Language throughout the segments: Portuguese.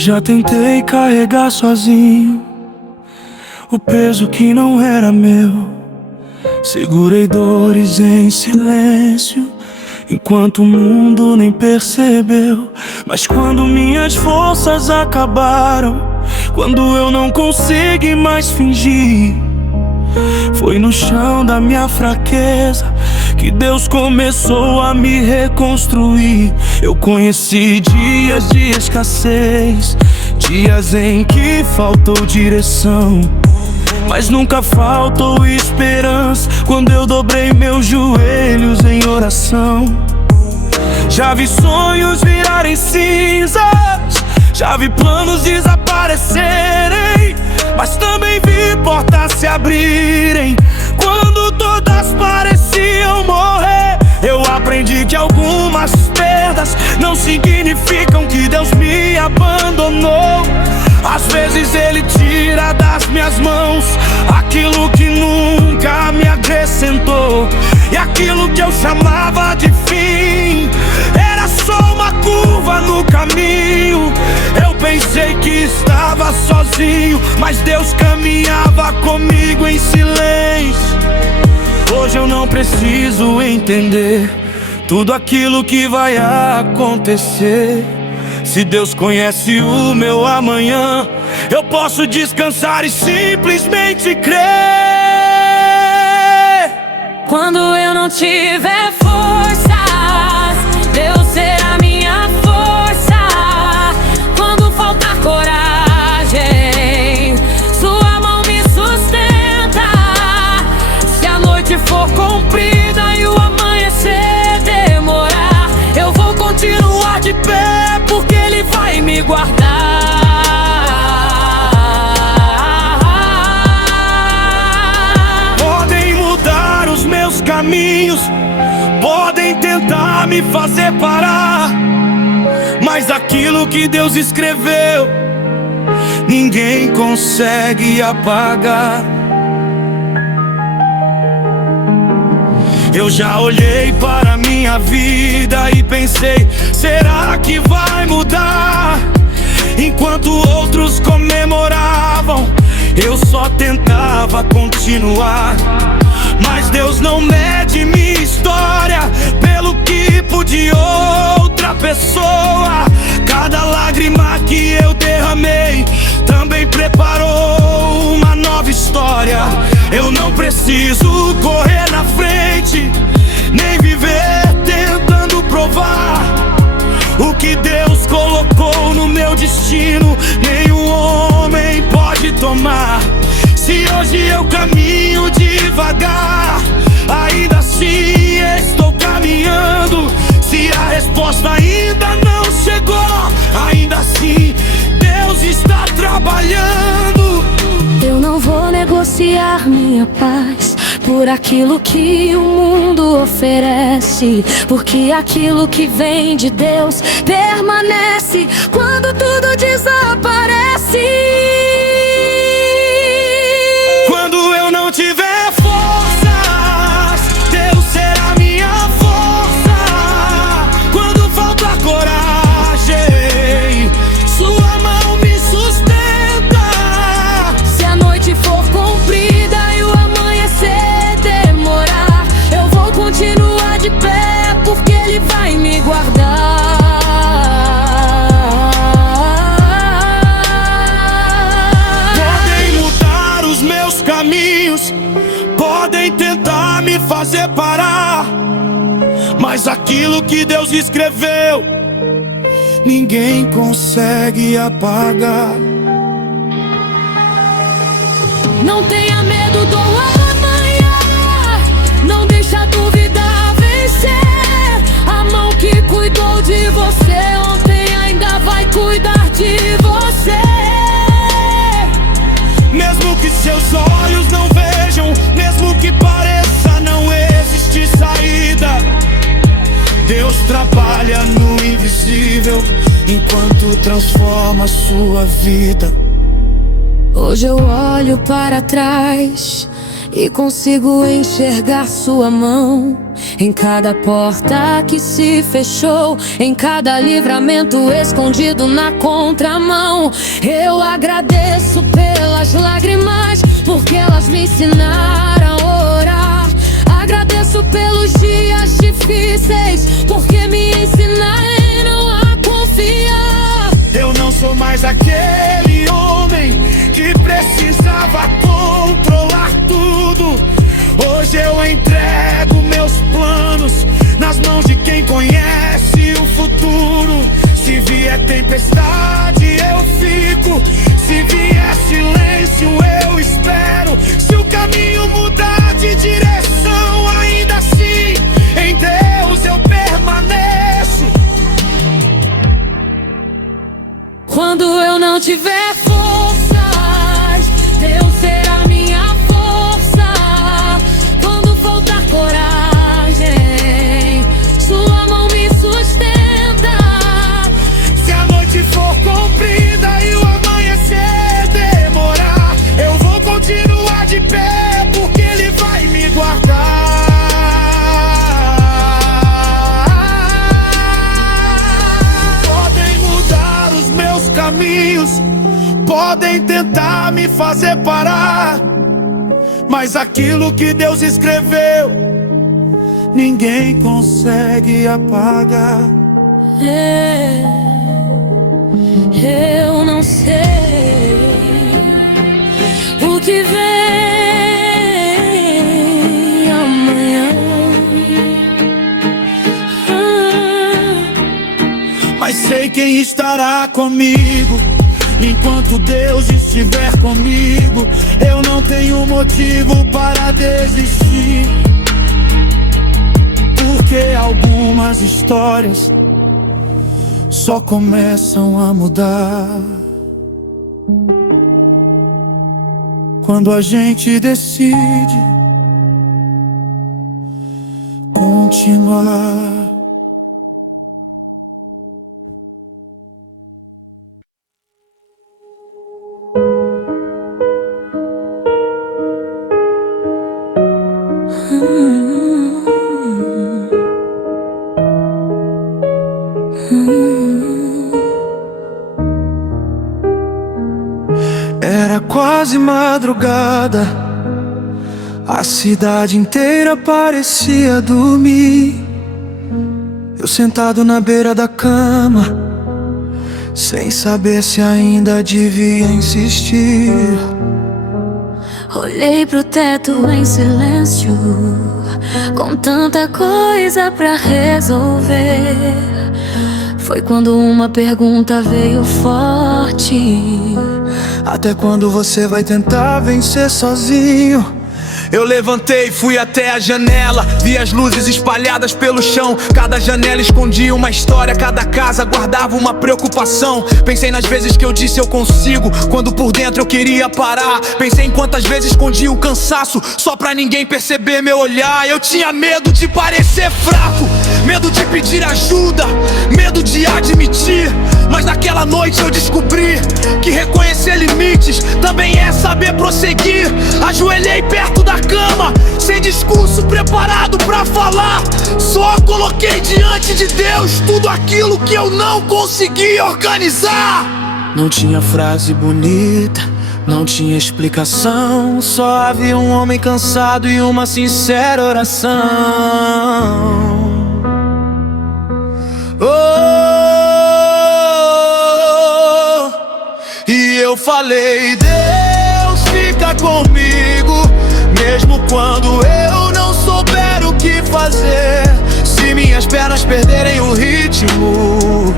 já tentei carregar sozinho o peso que não era meu. Segurei dores em silêncio enquanto o mundo nem percebeu. Mas quando minhas forças acabaram, quando eu não consegui mais fingir, foi no chão da minha fraqueza que Deus começou a me reconstruir. Eu conheci dias de escassez, dias em que faltou direção, mas nunca faltou esperança quando eu dobrei meus joelhos em oração. Já vi sonhos virarem cinzas, já vi planos desaparecerem, mas também vi portas se abrirem quando todas pareciam morrer. Eu aprendi que algumas perdas não significam que Deus me abandonou. Às vezes Ele tira das minhas mãos aquilo que nunca me acrescentou, e aquilo que eu chamava de fim era só uma curva no caminho. Eu pensei que estava sozinho, mas Deus caminhava comigo em silêncio. Hoje eu não preciso entender tudo aquilo que vai acontecer. Se Deus conhece o meu amanhã, eu posso descansar e simplesmente crer. Quando eu não tiver forças, Deus será minha força. Quando faltar coragem, sua mão me sustenta. Se a noite for comprida e o amanhecer demorar, eu vou continuar de pé, porque Ele vai me guardar. Podem mudar os meus caminhos, podem tentar me fazer parar, mas aquilo que Deus escreveu, ninguém consegue apagar. Eu já olhei para minha vida e pensei, será que vai mudar? Enquanto outros comemoravam, eu só tentava continuar. Mas Deus não mede minha história pelo tipo de outra pessoa. Cada lágrima que eu derramei também preparou uma nova história. Eu não preciso correr na frente, nem viver tentando provar o que Deus colocou no meu destino. Nenhum homem pode tomar. Se hoje eu caminho devagar, ainda assim estou caminhando. Se a resposta ainda não chegou, ainda assim Deus está trabalhando. Eu não vou negociar minha paz por aquilo que o mundo oferece, porque aquilo que vem de Deus permanece quando tudo desaparece. Quando eu não tiver forças, Deus será minha força. Quando faltar coragem, sua mão me sustenta. Se a noite for comprida e o amanhecer demorar, eu vou continuar de pé, porque Ele vai me guardar. Podem tentar me fazer parar, mas aquilo que Deus escreveu, ninguém consegue apagar. Não tenha medo do amanhã, não deixa a dúvida vencer. A mão que cuidou de você ontem ainda vai cuidar de você. Mesmo que seus olhos não vejam, mesmo que pareça não existir saída, Deus trabalha no invisível enquanto transforma a sua vida. Hoje eu olho para trás e consigo enxergar sua mão em cada porta que se fechou, em cada livramento escondido na contramão. Eu agradeço pelas lágrimas, porque elas me ensinaram a orar. Agradeço pelos dias difíceis, porque me ensinaram a confiar. Eu não sou mais aquele homem que precisava controlar tudo. Hoje eu entrego meus planos nas mãos de quem conhece o futuro. Se vier tempestade eu fico, se vier silêncio eu espero. Se o caminho mudar de direção, ainda assim em Deus eu permaneço. Quando eu não tiver forças, Deus será minha força. Quando faltar coragem, sua mão me sustenta. Se a noite for comprida e o amanhecer demorar, eu vou continuar de pé, porque Ele vai me guardar. Podem mudar os meus caminhos, podem tentar me fazer parar, mas aquilo que Deus escreveu, ninguém consegue apagar. Eu não sei o que vem amanhã, mas sei quem estará comigo. Enquanto Deus estiver comigo, eu não tenho motivo para desistir, porque algumas histórias só começam a mudar quando a gente decide continuar. Era quase madrugada, a cidade inteira parecia dormir. Eu sentado na beira da cama, sem saber se ainda devia insistir. olhei pro teto em silêncio, com tanta coisa pra resolver. Foi quando uma pergunta veio forte: até quando você vai tentar vencer sozinho? Eu levantei, fui até a janela, vi as luzes espalhadas pelo chão. Cada janela escondia uma história, cada casa guardava uma preocupação. Pensei nas vezes que eu disse eu consigo, quando por dentro eu queria parar. Pensei em quantas vezes escondi o cansaço, só pra ninguém perceber meu olhar. Eu tinha medo de parecer fraco, medo de pedir ajuda, medo de admitir. Mas naquela noite eu descobri que reconhecer limites também é saber prosseguir. Ajoelhei perto da cama, sem discurso preparado pra falar. Só coloquei diante de Deus tudo aquilo que eu não consegui organizar. Não tinha frase bonita, não tinha explicação, só havia um homem cansado e uma sincera oração. E eu falei: Deus, fica comigo, mesmo quando eu não souber o que fazer. Se minhas pernas perderem o ritmo,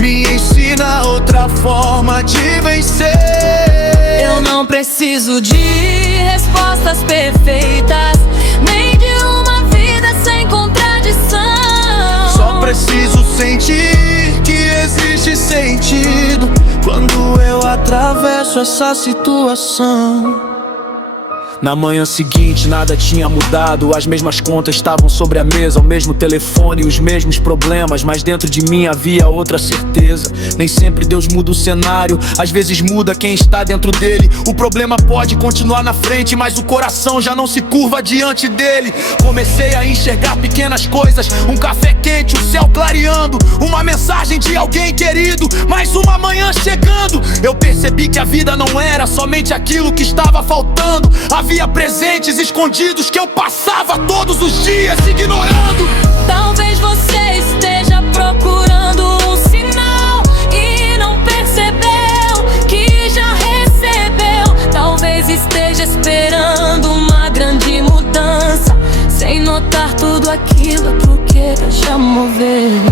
me ensina outra forma de vencer. eu não preciso de respostas perfeitas, nem de uma vida sem contradição. Só preciso sentir que existe sentido quando eu atravesso essa situação. Na manhã seguinte nada tinha mudado. As mesmas contas estavam sobre a mesa, o mesmo telefone e os mesmos problemas. Mas dentro de mim havia outra certeza: nem sempre Deus muda o cenário, às vezes muda quem está dentro dele. O problema pode continuar na frente, mas o coração já não se curva diante dele. Comecei a enxergar pequenas coisas: um café quente, o céu clareando, uma mensagem de alguém querido, mais uma manhã chegando. Eu percebi que a vida não era somente aquilo que estava faltando. Havia presentes escondidos que eu passava todos os dias ignorando. Talvez você esteja procurando um sinal e não percebeu que já recebeu. Talvez esteja esperando uma grande mudança, sem notar tudo aquilo que o queira já moveu.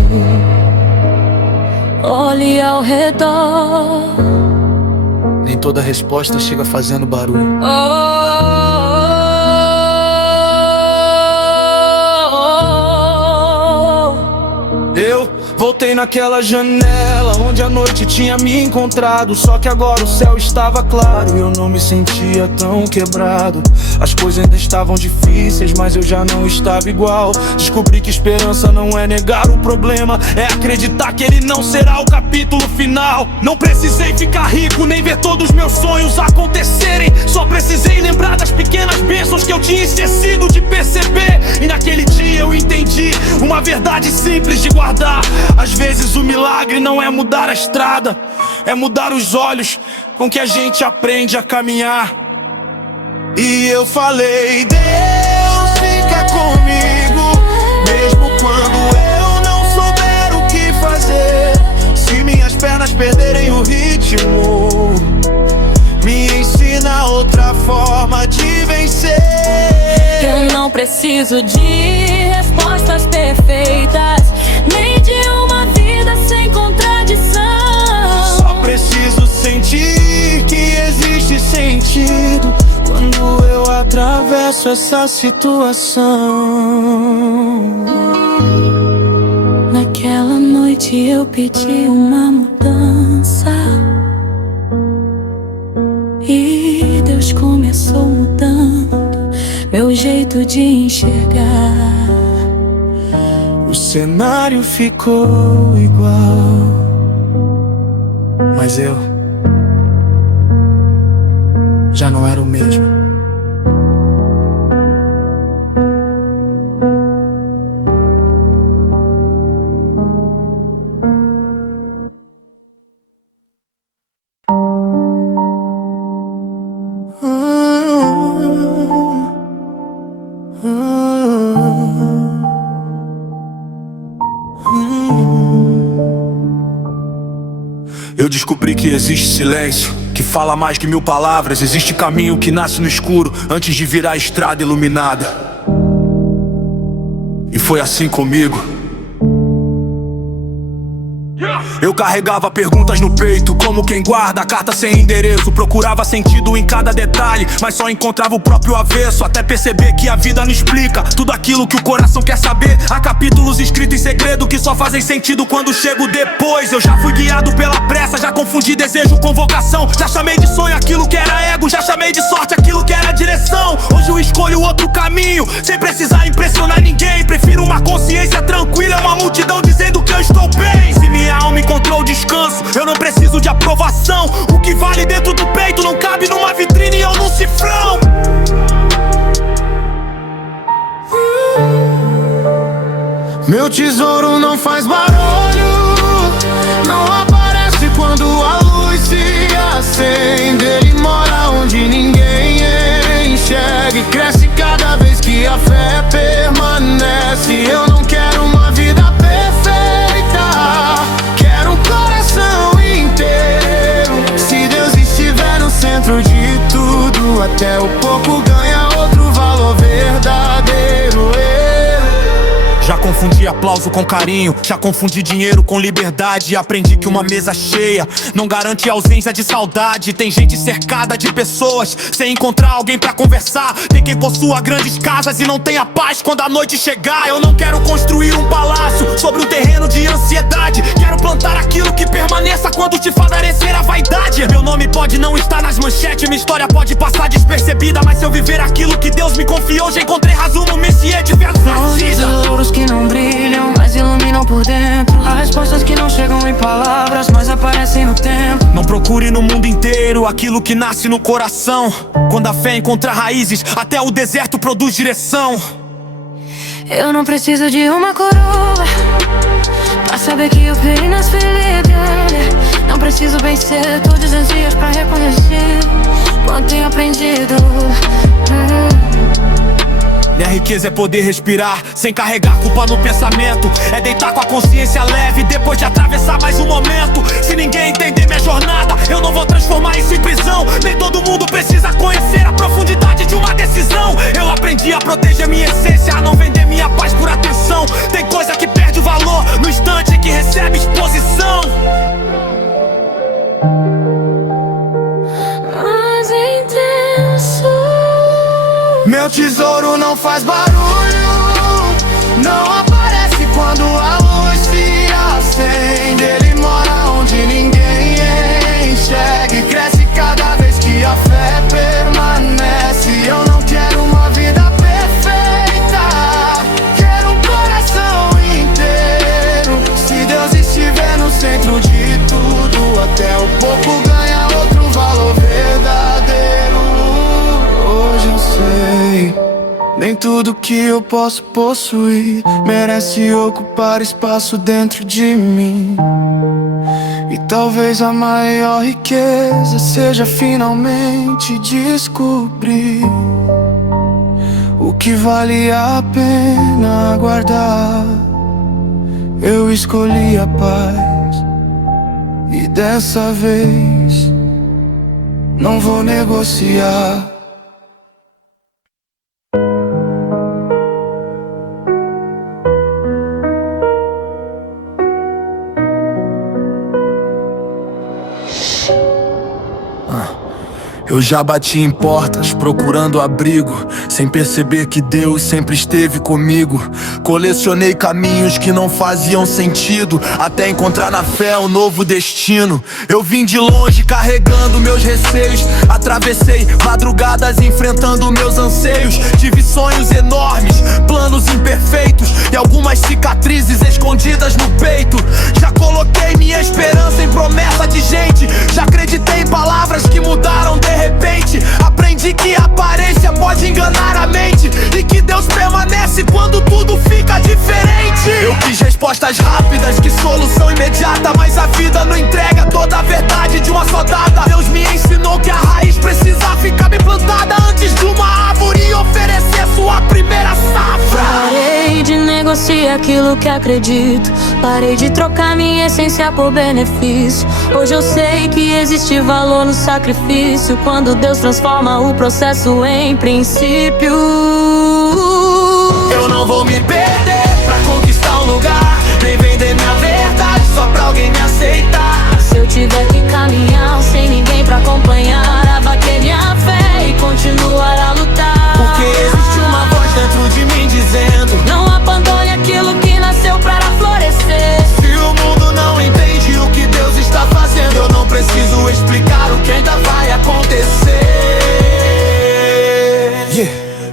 Olhe ao redor, nem toda resposta chega fazendo barulho. Eu voltei naquela janela onde a noite tinha me encontrado. Só que agora o céu estava claro e eu não me sentia tão quebrado. As coisas ainda estavam difíceis, mas eu já não estava igual. Descobri que esperança não é negar o problema, é acreditar que ele não será o capítulo final. Não precisei ficar rico, nem ver todos os meus sonhos acontecerem. Só precisei lembrar das pequenas bênçãos que eu tinha esquecido de perceber. E naquele dia eu entendi uma verdade simples de guardar: às vezes o milagre não é mudar a estrada, é mudar os olhos com que a gente aprende a caminhar. E eu falei: Deus, fica comigo, mesmo quando eu não souber o que fazer. Se minhas pernas perderem o ritmo, me ensina outra forma de vencer. Eu não preciso de respostas perfeitas, nem de uma vida sem contradição. Só preciso sentir que existe sentido quando eu atravesso essa situação. Naquela noite eu pedi uma mudança e Deus começou mudando meu jeito de enxergar. O cenário ficou igual, mas eu já não era o mesmo. Eu descobri que existe silêncio que fala mais que 1000 palavras. Existe caminho que nasce no escuro antes de virar estrada iluminada. E foi assim comigo. Eu carregava perguntas no peito, como quem guarda a carta sem endereço. Procurava sentido em cada detalhe, mas só encontrava o próprio avesso. Até perceber que a vida não explica tudo aquilo que o coração quer saber. Há capítulos escritos em segredo que só fazem sentido quando chego depois. Eu já fui guiado pela pressa, já confundi desejo com vocação. Já chamei de sonho aquilo que era ego, já chamei de sorte aquilo que era direção. Hoje eu escolho outro caminho, sem precisar impressionar ninguém. Prefiro uma consciência tranquila, uma multidão dizendo que eu estou bem. Se minha alma encontrou descanso, eu não preciso de aprovação. O que vale dentro do peito não cabe numa vitrine ou num cifrão. Meu tesouro não faz barulho, não aparece quando a luz se acende. Ele mora onde ninguém enxerga e cresce cada vez que a fé permanece. Eu não quero uma vida perfeita, quero um coração inteiro. Se Deus estiver no centro de tudo, até o pouco ganha outro valor verdadeiro. Já confundi aplauso com carinho, já confundi dinheiro com liberdade. E aprendi que uma mesa cheia não garante ausência de saudade. Tem gente cercada de pessoas sem encontrar alguém pra conversar. Tem quem possua grandes casas e não tenha paz quando a noite chegar. Eu não quero construir um palácio sobre um terreno de ansiedade. Quero plantar aquilo que permaneça quando te favorecer a vaidade. Meu nome pode não estar nas manchetes, minha história pode passar despercebida, mas se eu viver aquilo que Deus me confiou, já encontrei razão no Messias de verdade. Tesouros que não brilham, mas iluminam por dentro. Há respostas que não chegam em palavras, mas aparecem no tempo. Não procure no mundo inteiro aquilo que nasce no coração. Quando a fé encontra raízes, até o deserto produz direção. Eu não preciso de uma coroa pra saber que eu fui nas feridas. Não preciso vencer todos os dias pra reconhecer quanto tenho aprendido. Minha riqueza é poder respirar sem carregar culpa no pensamento. É deitar com a consciência leve depois de atravessar mais um momento. Se ninguém entender minha jornada, eu não vou transformar isso em prisão. Nem todo mundo precisa conhecer a profundidade de uma decisão. Eu aprendi a proteger minha essência, a não vender minha paz por atenção. Tem coisa que perde o valor no instante em que recebe exposição. Mas intenso, meu tesouro não faz barulho, não aparece quando a luz se acende. Ele mora onde ninguém enxerga e cresce cada vez que a fé permanece. Eu não quero uma vida perfeita, quero um coração inteiro. Se Deus estiver no centro de tudo, até o pouco ganha outro valor verdadeiro. Hoje eu sei, nem tudo que eu posso possuir merece ocupar espaço dentro de mim. E talvez a maior riqueza seja finalmente descobrir o que vale a pena guardar. Eu escolhi a paz e dessa vez não vou negociar. eu já bati em portas procurando abrigo, sem perceber que Deus sempre esteve comigo. Colecionei caminhos que não faziam sentido, até encontrar na fé um novo destino. Eu vim de longe carregando meus receios, atravessei madrugadas enfrentando meus anseios. Tive sonhos enormes, planos imperfeitos e algumas cicatrizes escondidas no peito. Já coloquei minha esperança em promessa de gente, já acreditei em palavras que mudaram de repente. Aprendi que a aparência pode enganar a mente e que Deus permanece quando tudo fica diferente. Eu quis respostas rápidas, que solução imediata, mas a vida não entrega toda a verdade de uma só data. Deus me ensinou que a raiz precisa ficar bem plantada antes de uma árvore oferecer sua primeira safra. Parei de negociar aquilo que acredito, parei de trocar minha essência por benefício. Hoje eu sei que existe valor no sacrifício, quando Deus transforma o processo em princípio. Eu não vou me perder pra conquistar um lugar, nem vender minha verdade só pra alguém me aceitar. Se eu tiver que caminhar sem ninguém pra acompanhar, abater minha fé e continuar a lutar. Porque existe uma voz dentro de mim dizendo: não abandone aquilo que nasceu para florescer. Se o mundo não entende o que Deus está fazendo, eu não preciso explicar o que ainda vai acontecer.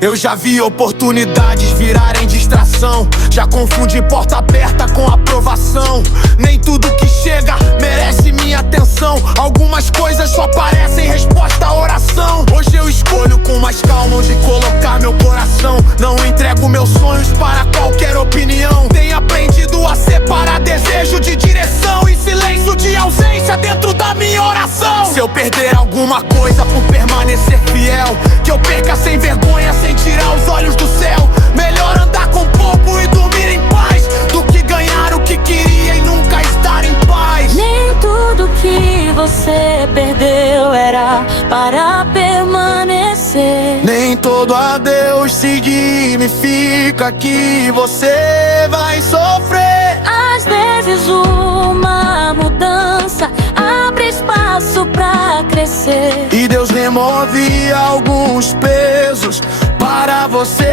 Eu já vi oportunidades virarem distração, já confundi porta aberta com aprovação. Nem tudo que chega merece minha atenção, algumas coisas só parecem resposta à oração. Hoje eu escolho com mais calma onde colocar meu coração, não entrego meus sonhos para qualquer opinião. Tenho aprendido a separar desejo de direção e silêncio de ausência dentro da minha oração. Se eu perder alguma coisa por permanecer fiel, que eu perca sem vergonha, sem tirar os olhos do céu. Melhor andar com pouco e dormir em paz do que ganhar o que queria e nunca estar em paz. Nem tudo que você perdeu era para permanecer. Nem todo adeus significa que você vai sofrer. Às vezes uma mudança abre espaço pra crescer, e Deus remove alguns pesos para você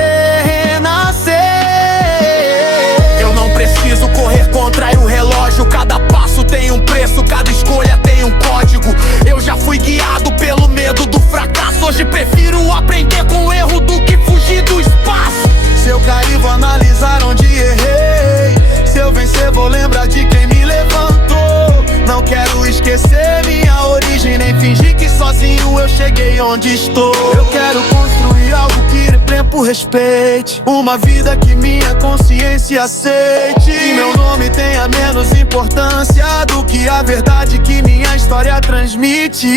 renascer. Eu não preciso correr contra o relógio. Cada passo tem um preço, cada escolha tem um código. Eu já fui guiado pelo medo do fracasso. Hoje prefiro aprender com o erro do que fugir do espaço. Se eu cair, vou analisar onde errei. Se eu vencer, vou lembrar de quem me levantou. Não quero esquecer minha origem, nem fingir que sozinho eu cheguei onde estou. Eu quero construir algo que o tempo respeite, uma vida que minha consciência aceite, e meu nome tenha menos importância do que a verdade que minha história transmite.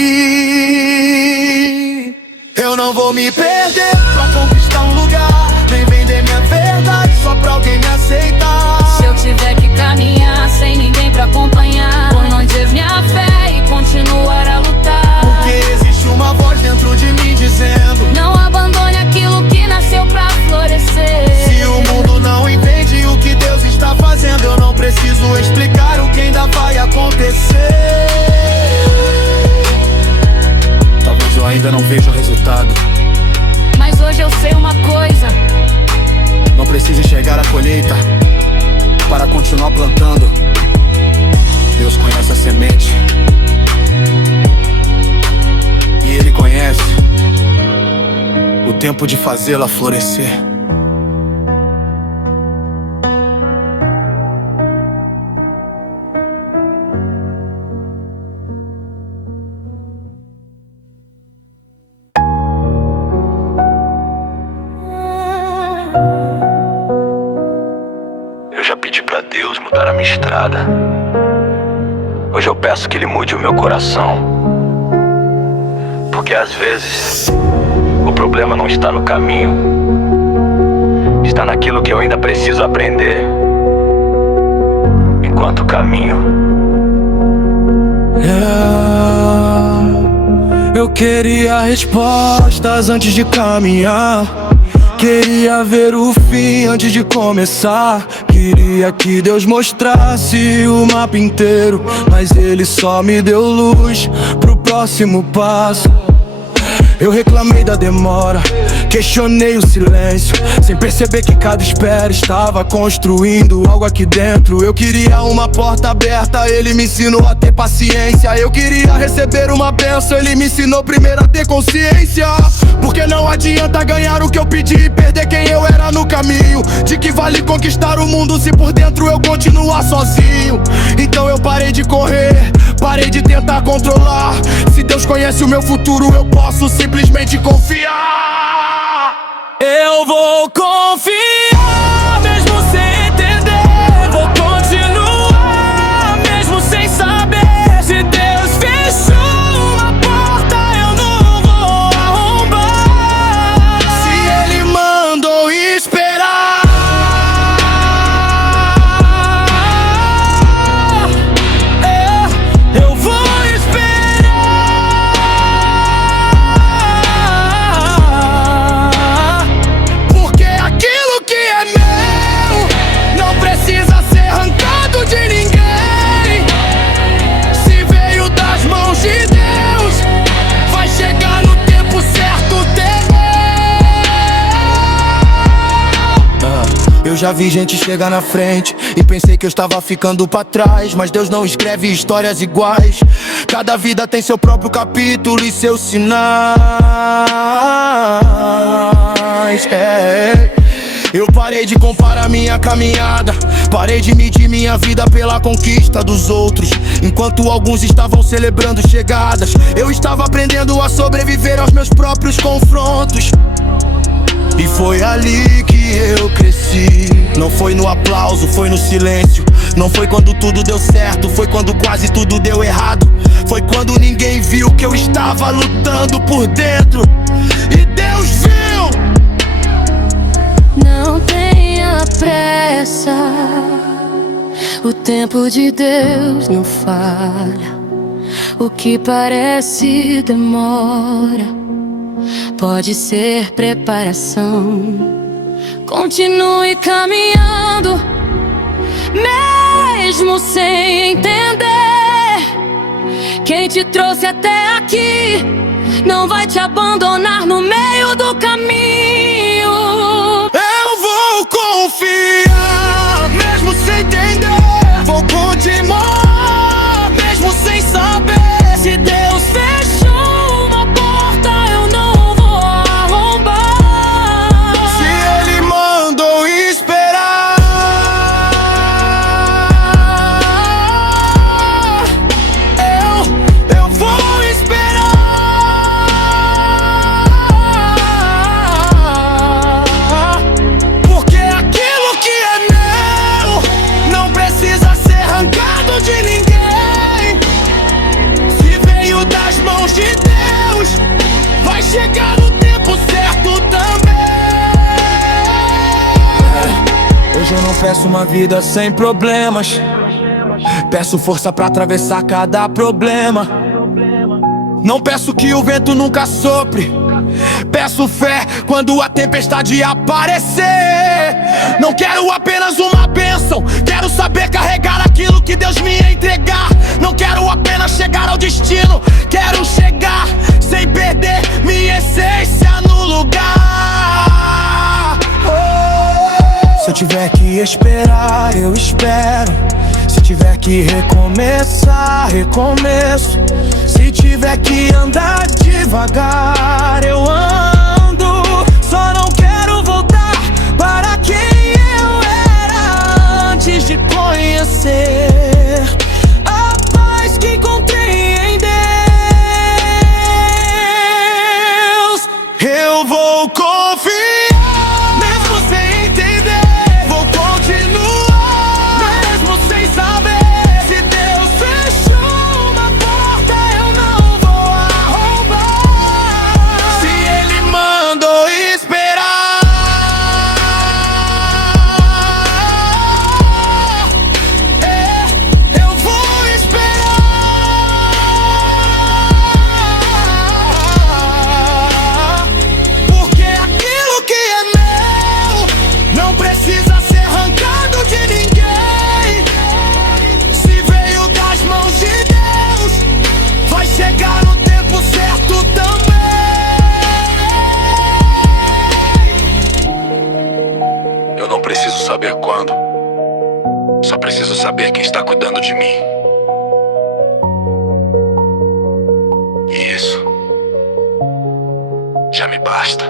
Eu não vou me perder pra conquistar um lugar, nem vender minha verdade só pra alguém me aceitar. Se eu tiver que caminhar sem ninguém pra acompanhar, vou manter minha fé e continuar a lutar. Porque existe uma voz dentro de mim dizendo: não abandone aquilo que nasceu pra florescer. Se o mundo não entende o que Deus está fazendo, eu não preciso explicar o que ainda vai acontecer. Talvez eu ainda não veja o resultado, mas hoje eu sei uma coisa: não preciso enxergar a colheita para continuar plantando. Deus conhece a semente, e Ele conhece o tempo de fazê-la florescer. Eu já pedi pra Deus mudar a minha estrada. Hoje eu peço que Ele mude o meu coração, porque às vezes o problema não está no caminho, está naquilo que eu ainda preciso aprender enquanto caminho. Eu queria respostas antes de caminhar, queria ver o fim antes de começar. Queria que Deus mostrasse o mapa inteiro, mas Ele só me deu luz pro próximo passo. Eu reclamei da demora, questionei o silêncio, sem perceber que cada espera estava construindo algo aqui dentro. Eu queria uma porta aberta, Ele me ensinou a ter paciência. Eu queria receber uma bênção, Ele me ensinou primeiro a ter consciência. Porque não adianta ganhar o que eu pedi e perder quem eu era no caminho. De que vale conquistar o mundo se por dentro eu continuar sozinho? Então eu parei de correr, parei de tentar controlar. Se Deus conhece o meu futuro, eu posso simplesmente confiar. Eu vou confiar, mesmo sem entender. Vou continuar, mesmo sem saber. Se Deus fechou uma porta, eu não vou arrombar. Se Ele mandou esperar, eu vou esperar. Porque aquilo que é meu não precisa ser arrancado de ninguém. Se veio das mãos de Deus, vai chegar no tempo certo Eu já vi gente chegar na frente e pensei que eu estava ficando pra trás, mas Deus não escreve histórias iguais. Cada vida tem seu próprio capítulo e seus sinais. Eu parei de comparar minha caminhada, parei de medir minha vida pela conquista dos outros. Enquanto alguns estavam celebrando chegadas, eu estava aprendendo a sobreviver aos meus próprios confrontos. E foi ali que eu cresci. Não foi no aplauso, foi no silêncio. Não foi quando tudo deu certo, foi quando quase tudo deu errado. Foi quando ninguém viu que eu estava lutando por dentro. E Deus viu. Não tenha pressa, o tempo de Deus não falha. O que parece demora pode ser preparação. Continue caminhando, mesmo sem entender. Quem te trouxe até aqui não vai te abandonar no meio do caminho. Eu vou confiar, mesmo sem entender. Vou continuar, mesmo sem saber. Se Deus fechou uma porta, eu não vou arrombar. Se Ele mandou esperar, eu vou esperar. Porque aquilo que é meu não precisa ser arrancado de ninguém. Se veio das mãos de Deus, vai chegar no tempo certo também. Hoje eu não peço uma vida sem problemas, peço força pra atravessar cada problema. Não peço que o vento nunca sopre, peço fé quando a tempestade aparecer. Não quero apenas uma bênção, quero saber carregar aquilo que Deus me entregar. Não quero apenas chegar ao destino, quero chegar sem perder minha essência no lugar. Se eu tiver que esperar, eu espero. Se tiver que recomeçar, recomeço. Se tiver que andar devagar, eu ando. Só não quero voltar para quem eu era antes de conhecer a paz que encontrei em Deus. Eu vou confiar, mesmo sem entender. Vou continuar, mesmo sem saber. Se Deus fechou uma porta, eu não vou arrombar. Se Ele mandou esperar, eu vou esperar. Porque aquilo que é meu não precisa ser arrancado de ninguém. Se veio das mãos de Deus, vai chegar no tempo certo também. Eu não preciso saber quando, só preciso saber quem está cuidando de mim. E isso já me basta.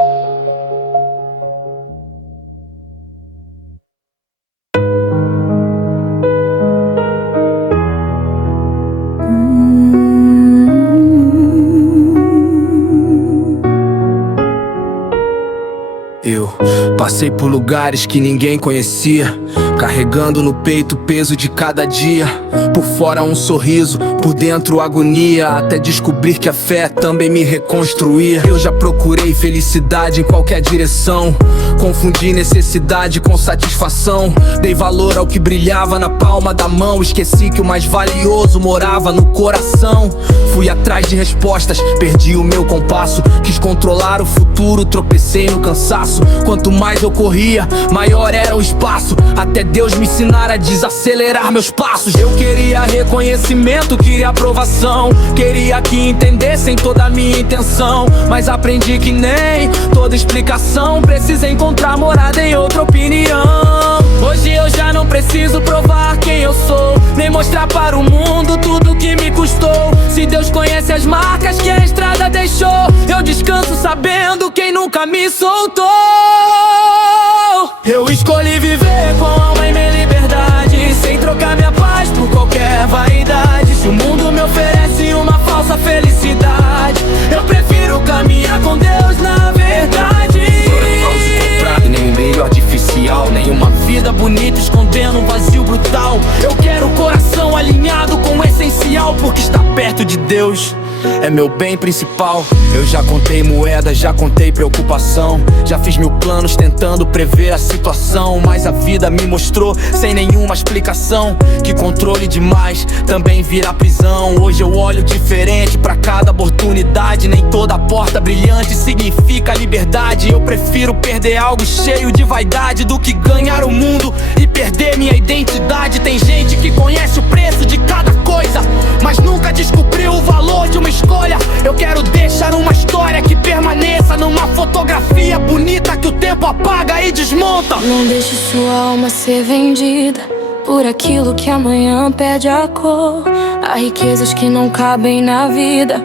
Eu passei por lugares que ninguém conhecia, carregando no peito o peso de cada dia. Por fora um sorriso, por dentro agonia, até descobrir que a fé também me reconstruía. Eu já procurei felicidade em qualquer direção, confundi necessidade com satisfação. Dei valor ao que brilhava na palma da mão, esqueci que o mais valioso morava no coração. Fui atrás de respostas, perdi o meu compasso, quis controlar o futuro, tropecei no cansaço. Quanto mais eu corria, maior era o espaço, até Deus me ensinar a desacelerar meus passos. Eu queria reconhecimento, queria aprovação, queria que entendessem toda a minha intenção. Mas aprendi que nem toda explicação precisa encontrar morada em outra opinião. Hoje eu já não preciso provar quem eu sou, nem mostrar para o mundo tudo que me custou. Se Deus conhece as marcas que a estrada deixou, eu descanso sabendo quem nunca me soltou. Eu escolhi viver com alma e minha liberdade, sem trocar minha paz por qualquer vaidade. Se o mundo me oferece uma falsa felicidade, eu prefiro caminhar com Deus na verdade. Nem um brilho artificial, nem uma vida bonita escondendo um vazio brutal. Eu quero o coração alinhado com o essencial, porque estar perto de Deus é meu bem principal. Eu já contei moedas, já contei preocupação, já fiz mil planos tentando prever a situação, mas a vida me mostrou sem nenhuma explicação que controle demais também vira prisão. Hoje eu olho diferente pra cada oportunidade, nem toda porta brilhante significa liberdade. Eu prefiro perder algo cheio de vaidade do que ganhar o mundo e perder minha identidade. Tem gente que conhece o preço de cada coisa, mas nunca descobriu o valor de uma escolha. Eu quero deixar uma história que permaneça numa fotografia bonita que o tempo apaga e desmonta. Não deixe sua alma ser vendida por aquilo que amanhã perde a cor. Há riquezas que não cabem na vida,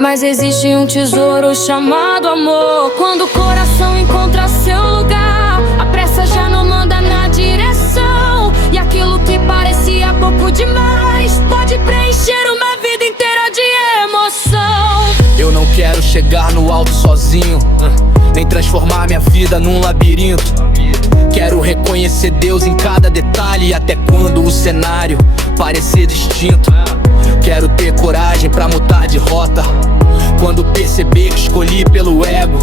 mas existe um tesouro chamado amor. Quando o coração encontra seu lugar, a pressa já não manda na direção, e aquilo que parecia pouco demais pode preencher uma vida inteira de emoção. Eu não quero chegar no alto sozinho, nem transformar minha vida num labirinto. Quero reconhecer Deus em cada detalhe, até quando o cenário parecer distinto. Quero ter coragem pra mudar de rota quando perceber que escolhi pelo ego.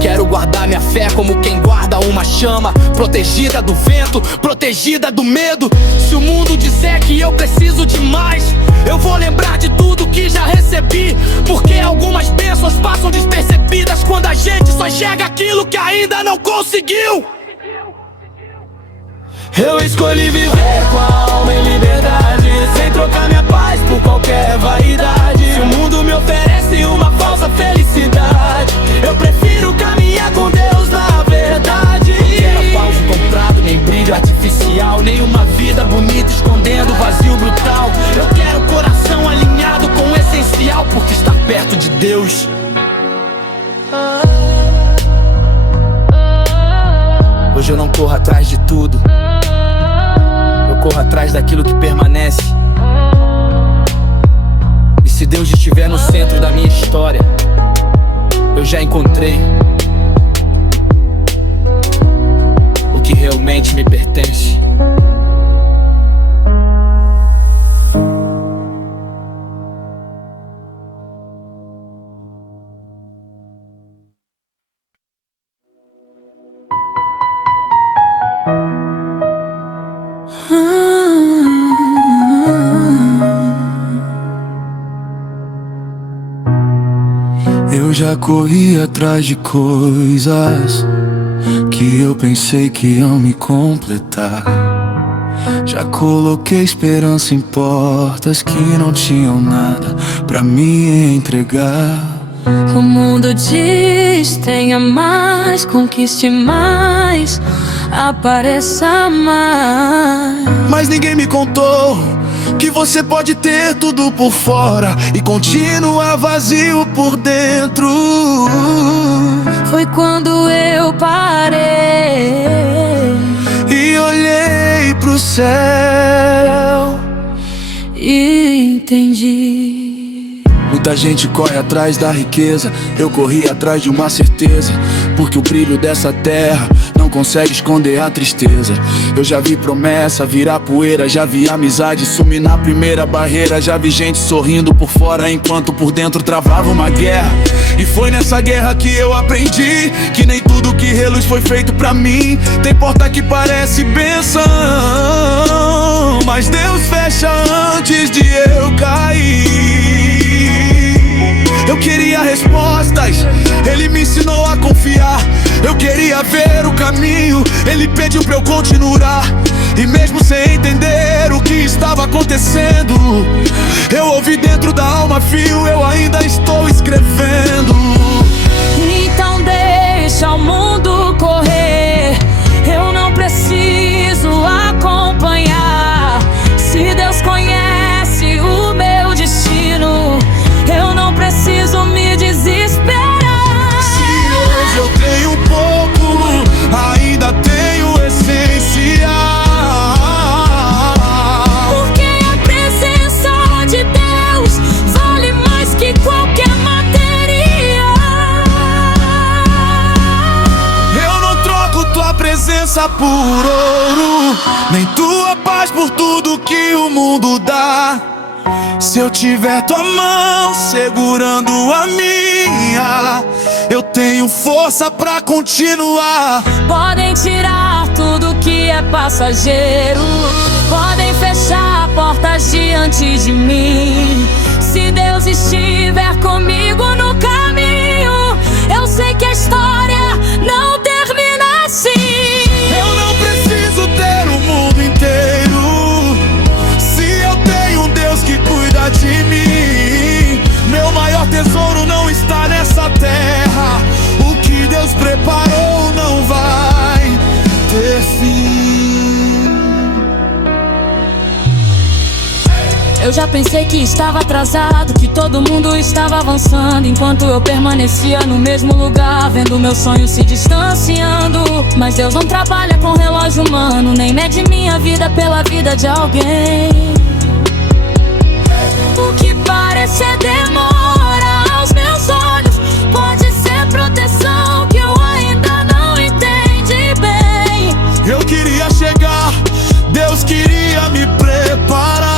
Quero guardar minha fé como quem guarda uma chama, protegida do vento, protegida do medo. Se o mundo disser que eu preciso de mais, eu vou lembrar de tudo que já recebi, porque algumas bênçãos passam despercebidas quando a gente só enxerga aquilo que ainda não conseguiu. Eu escolhi viver com a alma em liberdade, sem trocar minha paz por qualquer vaidade. Se o mundo me oferece uma falsa felicidade, eu prefiro caminhar com Deus na verdade. Não quero falso comprado, nem brilho artificial, nem uma vida bonita escondendo vazio brutal. Eu quero coração alinhado com o essencial, porque estar perto de Deus. Hoje eu não corro atrás de tudo, eu corro atrás daquilo que permanece. E se Deus estiver no centro da minha história, eu já encontrei o que realmente me pertence. Eu já corri atrás de coisas que eu pensei que iam me completar. Já coloquei esperança em portas que não tinham nada pra me entregar. O mundo diz: tenha mais, conquiste mais, apareça mais. Mas ninguém me contou que você pode ter tudo por fora e continua vazio por dentro. Foi quando eu parei e olhei pro céu e entendi. Muita gente corre atrás da riqueza, eu corri atrás de uma certeza, porque o brilho dessa terra não consegue esconder a tristeza. Eu já vi promessa virar poeira, já vi amizade sumir na primeira barreira, já vi gente sorrindo por fora enquanto por dentro travava uma guerra. E foi nessa guerra que eu aprendi que nem tudo que reluz foi feito pra mim. Tem porta que parece bênção, mas Deus fecha antes de eu cair. Eu queria respostas, Ele me ensinou a confiar. Eu queria ver o caminho, Ele pediu pra eu continuar. E mesmo sem entender o que estava acontecendo, eu ouvi dentro da alma fio, eu ainda estou escrevendo. Então deixa o mundo correr, eu não preciso acompanhar. Se Deus conhece o meu destino, eu não preciso me desesperar. Se hoje eu tenho pouco, ainda tenho o essencial. Porque a presença de Deus vale mais que qualquer material. Eu não troco tua presença por ouro, nem tua paz por tudo que o mundo dá. Se eu tiver tua mão segurando a minha, eu tenho força pra continuar. Podem tirar tudo que é passageiro, podem fechar portas diante de mim. Se Deus estiver comigo no caminho, eu sei que a história não termina assim. Eu não preciso ter o mundo inteiro, se eu tenho um Deus que cuida de mim. Meu maior tesouro não está nessa terra, o que Deus preparou não vai ter fim. Eu já pensei que estava atrasado, que todo mundo estava avançando, enquanto eu permanecia no mesmo lugar, vendo meu sonho se distanciando. Mas Deus não trabalha com relógio humano, nem mede minha vida pela vida de alguém. O que parecer demora aos meus olhos pode ser proteção que eu ainda não entendi bem. Eu queria chegar, Deus queria me preparar.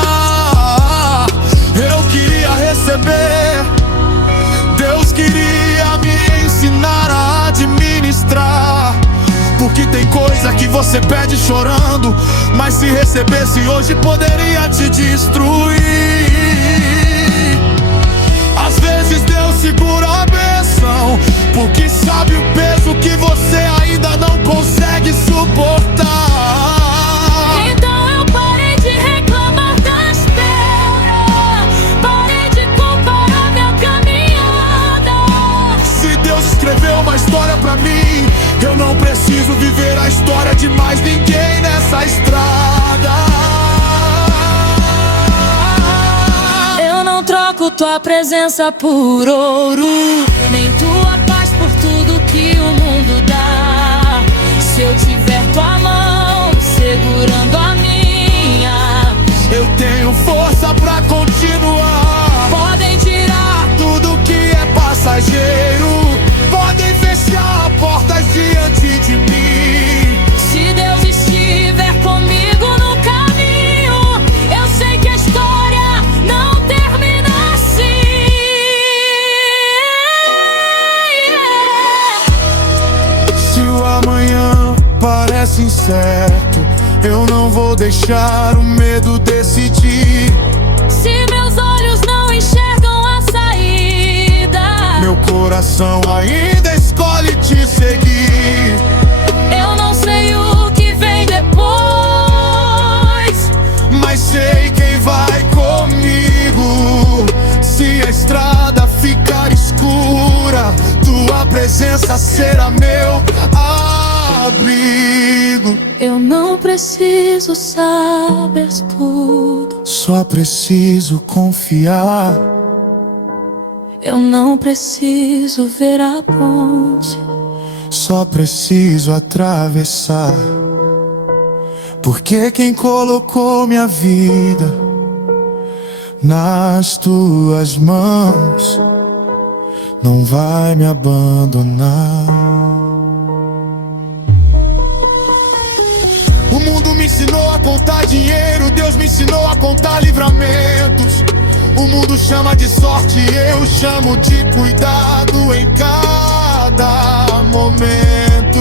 Eu queria receber, Deus queria me ensinar a administrar. Porque tem coisa que você pede chorando, mas se recebesse hoje poderia te destruir. Às vezes Deus segura a bênção, porque sabe o peso que você ainda não consegue suportar. Então eu parei de reclamar das pedras, parei de comparar minha caminhada. Se Deus escreveu uma história pra mim, eu não preciso viver a história de mais ninguém nessa estrada. Eu não troco tua presença por ouro, nem tua paz por tudo que o mundo dá. Se eu tiver tua mão segurando a minha, eu tenho força pra continuar. podem tirar Tudo que é passageiro, podem fechar portas diante de mim. Se Deus estiver comigo no caminho, eu sei que a história não termina assim. Se o amanhã parece incerto, eu não vou deixar o medo decidir. Se meus olhos não enxergam a saída, Meu coração ainda escolhe te seguir. eu não sei o que vem depois, Mas sei quem vai comigo. Se a estrada ficar escura, tua presença será meu abrigo. eu não preciso saber tudo, Só preciso confiar. eu não preciso ver a ponte, Só preciso atravessar. Porque quem colocou minha vida nas tuas mãos não vai me abandonar. O mundo me ensinou a contar dinheiro, Deus me ensinou a contar livramentos. O mundo chama de sorte, eu chamo de cuidado em cada momento.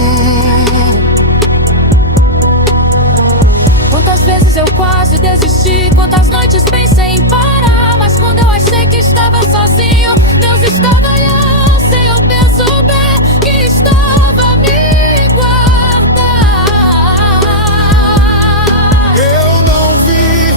Quantas vezes eu quase desisti, quantas noites pensei em parar, mas quando eu achei que estava sozinho, Deus estava ali. Se eu penso bem que estava a me guardar. Eu não vi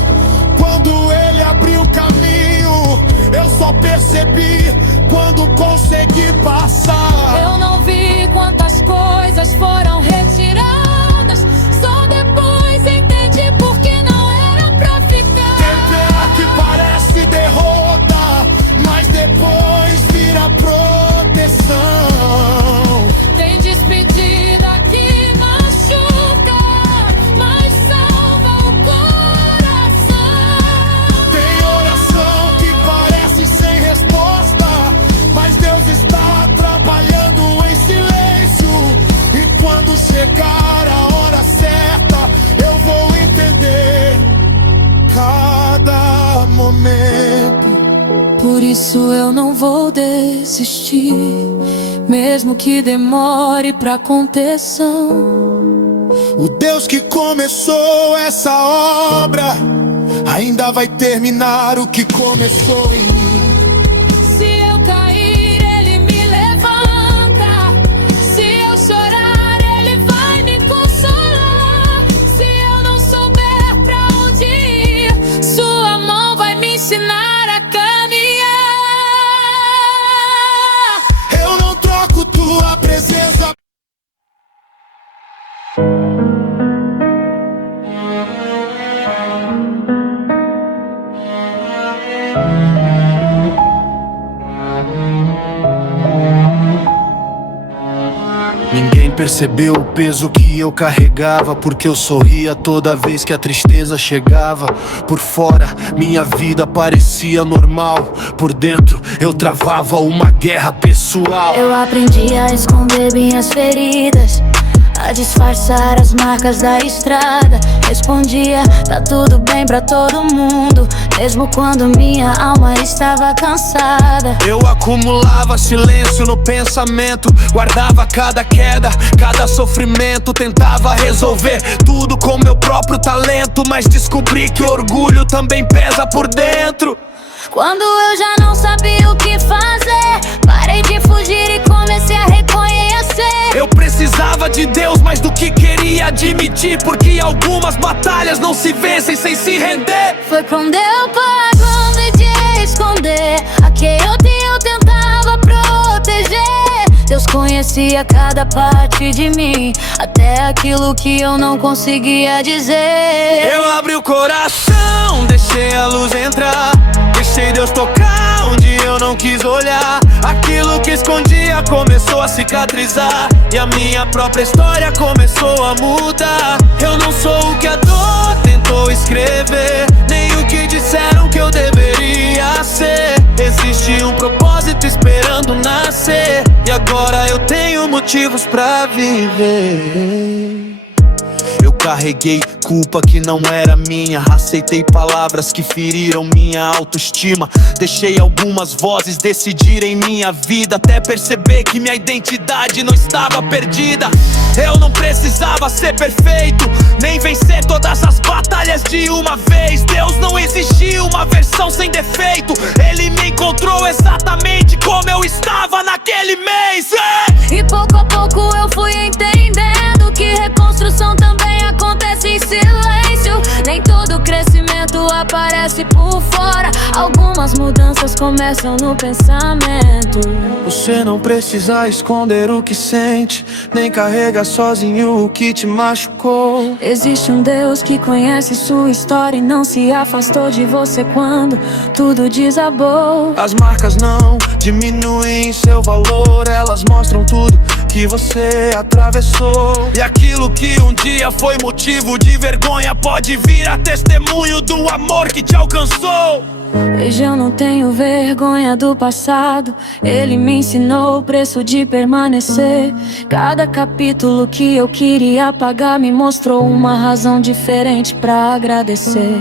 quando ele abriu o caminho, eu só percebi quando consegui passar. Eu não vi quantas coisas foram retiradas, só depois entendi porque não era pra ficar. Tempera que parece derrota, mas depois vira proteção. Tem despedida que machuca, mas salva o coração. Tem oração que parece sem resposta, mas Deus está trabalhando em silêncio. E quando chega isso eu não vou desistir, mesmo que demore pra acontecer. O Deus que começou essa obra ainda vai terminar o que começou em mim. Se eu cair, Ele me levanta. Se eu chorar, Ele vai me consolar. Se eu não souber pra onde ir, Sua mão vai me ensinar a caminhar. Eu não troco tua presença. Ninguém percebeu o peso que eu carregava, porque eu sorria toda vez que a tristeza chegava. Por fora, minha vida parecia normal, por dentro eu travava uma guerra pessoal. Eu aprendi a esconder minhas feridas, a disfarçar as marcas da estrada. Respondia, tá tudo bem pra todo mundo, mesmo quando minha alma estava cansada. Eu acumulava silêncio no pensamento, guardava cada queda, cada sofrimento. Tentava resolver tudo com meu próprio talento, mas descobri que orgulho também pesa por dentro. Quando eu já não sabia o que fazer, parei de fugir e comecei a reconhecer. Eu precisava de Deus mais do que queria admitir, porque algumas batalhas não se vencem sem se render. Foi quando eu parando de esconder a quem eu tentava proteger. Deus conhecia cada parte de mim, até aquilo que eu não conseguia dizer. Eu abri o coração, deixei a luz entrar, deixei Deus tocar onde eu não quis olhar. Aquilo que escondia começou a cicatrizar, e a minha própria história começou a mudar. Eu não sou o que a dor tentou escrever, nem o que disseram que eu deveria ser. Existe um propósito esperando nascer, e agora eu tenho motivos pra viver. Eu carreguei culpa que não era minha, aceitei palavras que feriram minha autoestima. Deixei algumas vozes decidirem minha vida, até perceber que minha identidade não estava perdida. Eu não precisava ser perfeito, nem vencer todas as batalhas de uma vez. Deus não existiu uma versão sem defeito, Ele me encontrou exatamente como eu estava naquele mês. E pouco a pouco eu fui entendendo que reconstrução também acontece em silêncio. Nem todo crescimento aparece por fora, algumas mudanças começam no pensamento. Você não precisa esconder o que sente, nem carrega sozinho o que te machucou. Existe um Deus que conhece sua história e não se afastou de você quando tudo desabou. As marcas não diminuem seu valor, elas mostram tudo que você atravessou. E aquilo que um dia foi motivo de vergonha pode vir a testemunho do amor que te alcançou. Hoje eu não tenho vergonha do passado, Ele me ensinou o preço de permanecer. Cada capítulo que eu queria apagar me mostrou uma razão diferente pra agradecer.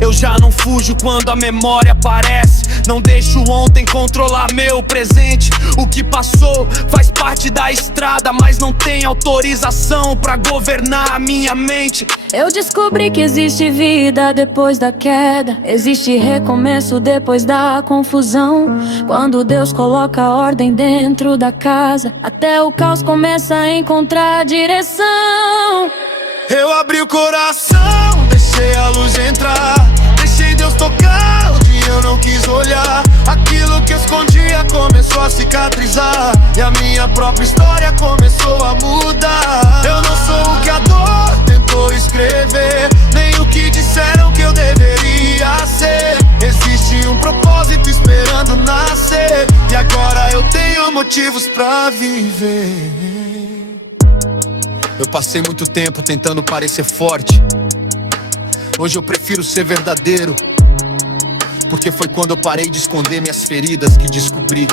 Eu já não fujo quando a memória aparece, não deixo ontem controlar meu presente. O que passou faz parte da estrada, mas não tem autorização pra governar a minha mente. Eu descobri que existe vida depois da queda, existe recomeço depois da confusão. Quando Deus coloca ordem dentro da casa, até o caos começa a encontrar direção. Eu abri o coração, deixei a luz entrar, deixei Deus tocar onde eu não quis olhar. Aquilo que escondia começou a cicatrizar, e a minha própria história começou a mudar. Eu não sou o que a dor tentou escrever, nem o que disseram que eu deveria ser. Existe um propósito esperando nascer, e agora eu tenho motivos pra viver. Eu passei muito tempo tentando parecer forte, hoje eu prefiro ser verdadeiro, porque foi quando eu parei de esconder minhas feridas que descobri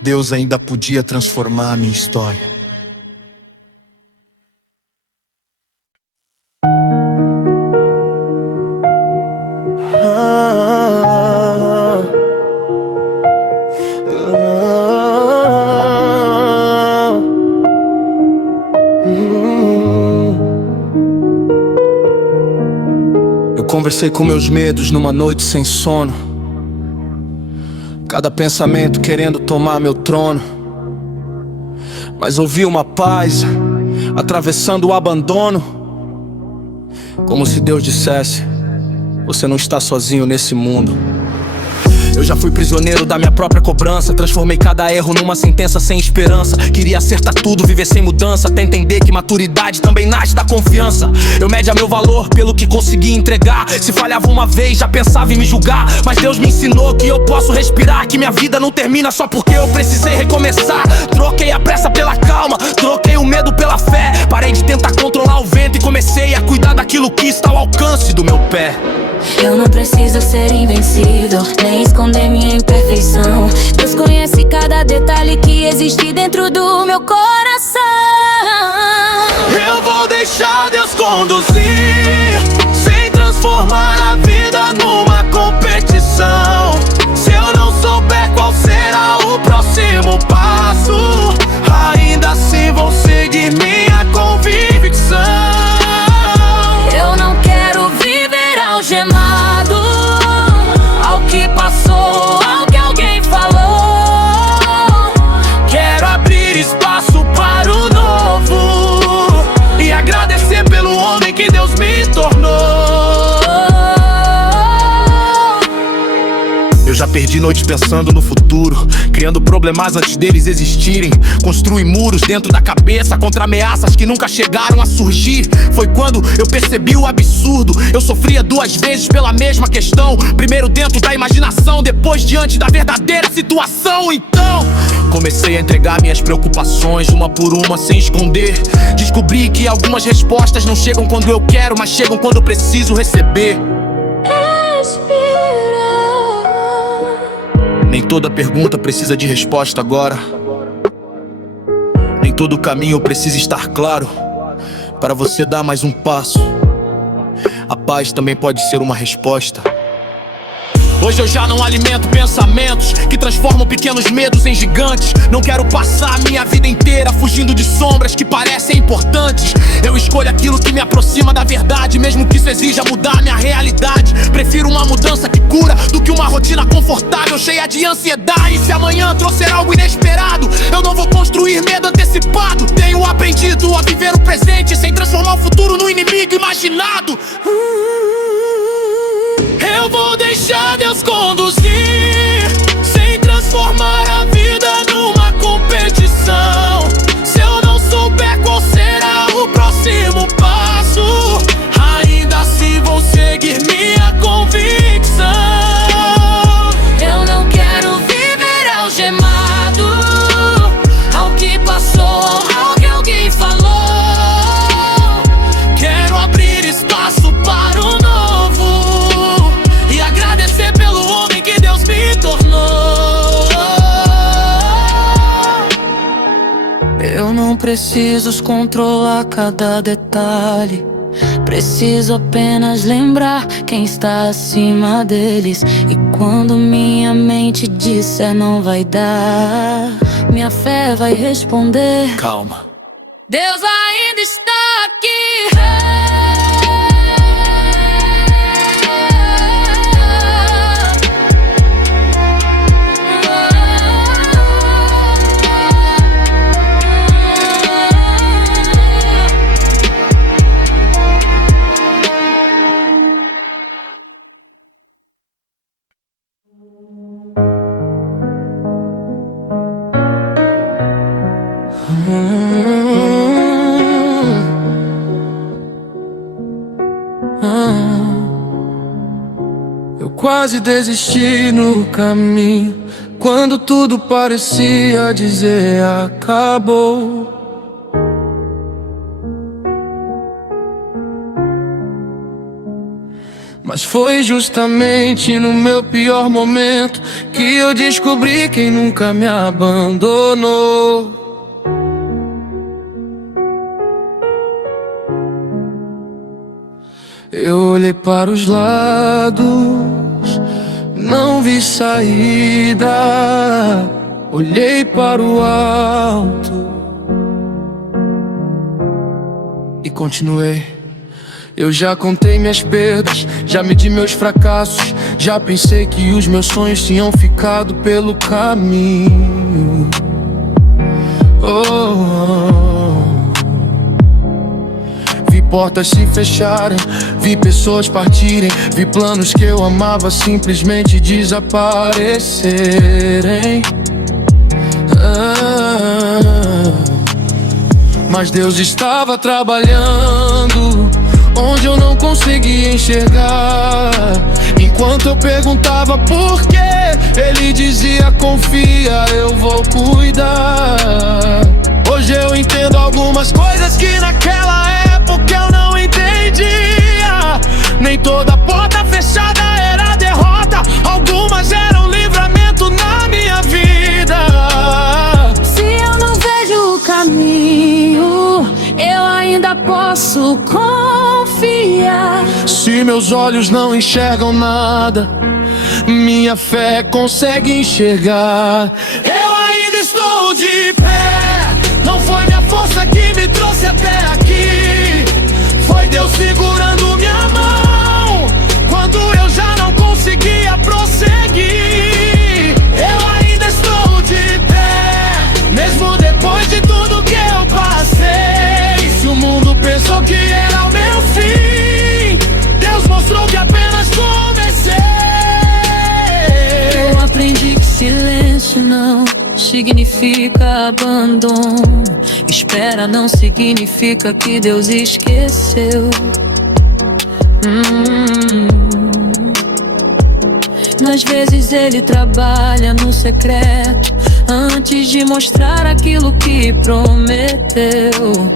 Deus ainda podia transformar a minha história. Conversei com meus medos numa noite sem sono, cada pensamento querendo tomar meu trono. Mas ouvi uma paz atravessando o abandono, como se Deus dissesse: você não está sozinho nesse mundo. Eu já fui prisioneiro da minha própria cobrança, transformei cada erro numa sentença sem esperança. Queria acertar tudo, viver sem mudança, até entender que maturidade também nasce da confiança. Eu media meu valor pelo que consegui entregar. Se falhava uma vez, já pensava em me julgar. Mas Deus me ensinou que eu posso respirar, que minha vida não termina só porque eu precisei recomeçar. Troquei a pressa pela calma, troquei o medo pela fé. Parei de tentar controlar o vento e comecei a cuidar daquilo que está ao alcance do meu pé. Eu não preciso ser invencível, nem esconder minha imperfeição. Deus conhece cada detalhe que existe dentro do meu coração. Eu vou deixar Deus conduzir, sem transformar a vida numa competição. Se eu não souber qual será o próximo passo, ainda assim vou seguir minha convicção. Eu não quero viver algemado ao que passou, ao que alguém falou. Quero abrir espaço para o novo e agradecer pelo homem que Deus me tornou. Eu já perdi noites pensando no futuro, criando problemas antes deles existirem. Construí muros dentro da cabeça contra ameaças que nunca chegaram a surgir. Foi quando eu percebi o absurdo. Eu sofria duas vezes pela mesma questão, primeiro dentro da imaginação, depois diante da verdadeira situação. Então comecei a entregar minhas preocupações uma por uma, sem esconder. Descobri que algumas respostas não chegam quando eu quero, mas chegam quando eu preciso receber. Nem toda pergunta precisa de resposta agora. Nem todo caminho precisa estar claro para você dar mais um passo. A paz também pode ser uma resposta. Hoje eu já não alimento pensamentos que transformam pequenos medos em gigantes. Não quero passar a minha vida inteira fugindo de sombras que parecem importantes. Eu escolho aquilo que me aproxima da verdade, mesmo que isso exija mudar minha realidade. Prefiro uma mudança que cura do que uma rotina confortável cheia de ansiedade. Se amanhã trouxer algo inesperado, eu não vou construir medo antecipado. Tenho aprendido a viver o presente sem transformar o futuro no inimigo imaginado. Eu vou deixar Deus conduzir, sem transformar a vida numa competição. Se eu não souber qual será o próximo passo, ainda assim vou seguir minha convicção. Eu não quero viver algemado ao que passou, ao que alguém falou. Quero abrir espaço para o novo e agradecer pelo homem que Deus me tornou. Eu não preciso controlar cada detalhe, preciso apenas lembrar quem está acima deles. E quando minha mente disser não vai dar, minha fé vai responder: Calma. Deus ainda está aqui. Eu quase desisti no caminho, quando tudo parecia dizer acabou. Mas foi justamente no meu pior momento que eu descobri quem nunca me abandonou. Eu olhei para os lados, não vi saída. Olhei para o alto e continuei. Eu já contei minhas perdas, já medi meus fracassos, já pensei que os meus sonhos tinham ficado pelo caminho. Vi portas se fecharem, vi pessoas partirem, vi planos que eu amava simplesmente desaparecerem. Mas Deus estava trabalhando onde eu não conseguia enxergar. Enquanto eu perguntava por quê, Ele dizia: confia, eu vou cuidar. Hoje eu entendo algumas coisas que naquela época eu não entendia. Nem toda porta fechada era derrota, algumas eram livramento na minha vida. Se eu não vejo o caminho, eu ainda posso confiar. Se meus olhos não enxergam nada, minha fé consegue enxergar. Eu ainda estou de pé. Não foi minha força que me trouxe até aqui, foi Deus segurando minha mão quando eu já não conseguia prosseguir. Eu ainda estou de pé, mesmo depois de tudo que eu passei. Se o mundo pensou que era o meu fim, Deus mostrou que apenas comecei. Eu aprendi que silêncio não significa abandono. Espera não significa que Deus esqueceu. Às vezes Ele trabalha no secreto antes de mostrar aquilo que prometeu.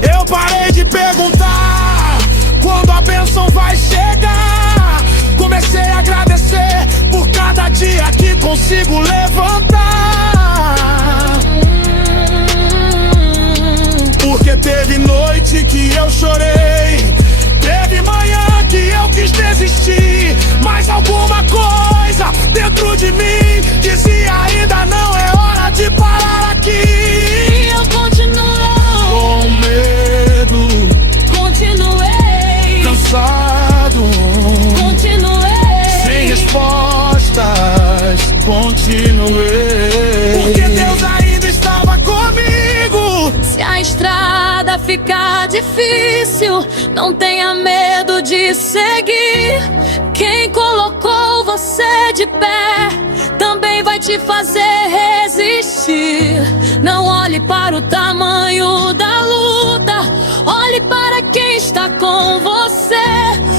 Eu parei de perguntar quando a bênção vai chegar. Comecei a agradecer por cada dia que consigo levantar. Porque teve noite que eu chorei, teve manhã que eu quis desistir, mas alguma coisa dentro de mim dizia: ainda não é hora de parar aqui. E eu continuo com medo, continuei cansado, continuei sem respostas, continuei. Porque Deus ainda estava comigo. Se a estrada ficar difícil, não tenha medo de seguir. Quem colocou você de pé também vai te fazer resistir. Não olhe para o tamanho da luta, olhe para quem está com você.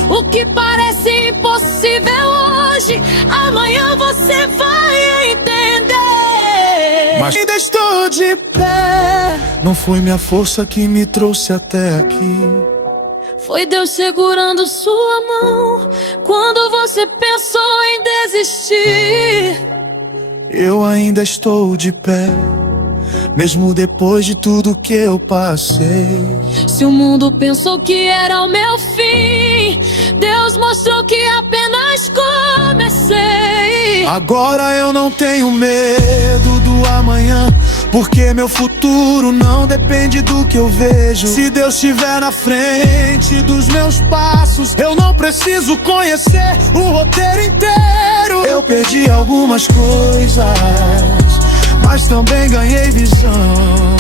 O que parece impossível hoje, amanhã você vai entender. Mas ainda estou de pé. Não foi minha força que me trouxe até aqui, foi Deus segurando sua mão quando você pensou em desistir. Eu ainda estou de pé, mesmo depois de tudo que eu passei. Se o mundo pensou que era o meu fim, Deus mostrou que apenas comecei. Agora eu não tenho medo do amanhã, porque meu futuro não depende do que eu vejo. Se Deus estiver na frente dos meus passos, eu não preciso conhecer o roteiro inteiro. Eu perdi algumas coisas, mas também ganhei visão.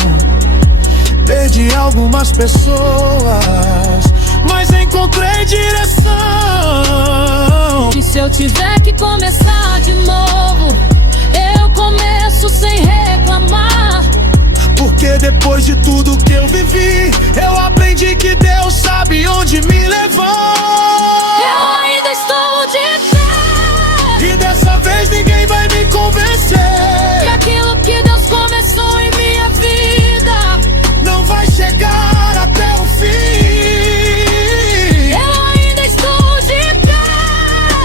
Perdi algumas pessoas, mas encontrei direção. E se eu tiver que começar de novo, eu começo sem reclamar. Porque depois de tudo que eu vivi, eu aprendi que Deus sabe onde me levar. Eu ainda estou de pé, e dessa vez ninguém vai me convencer que aquilo que Deus começou em minha vida não vai chegar até o fim. Eu ainda estou de pé,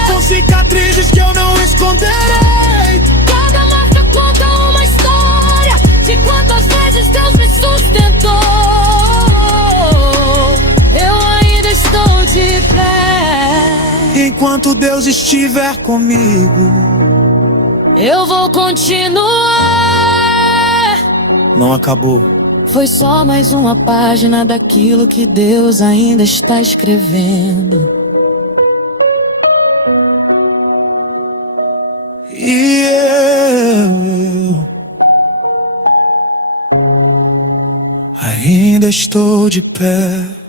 com cicatrizes que eu não esconderei. cada marca conta uma história de quantas vezes Deus me sustentou. Eu ainda estou de pé. Enquanto Deus estiver comigo, Eu vou continuar não acabou. Foi só mais uma página daquilo que Deus ainda está escrevendo. E eu ainda estou de pé.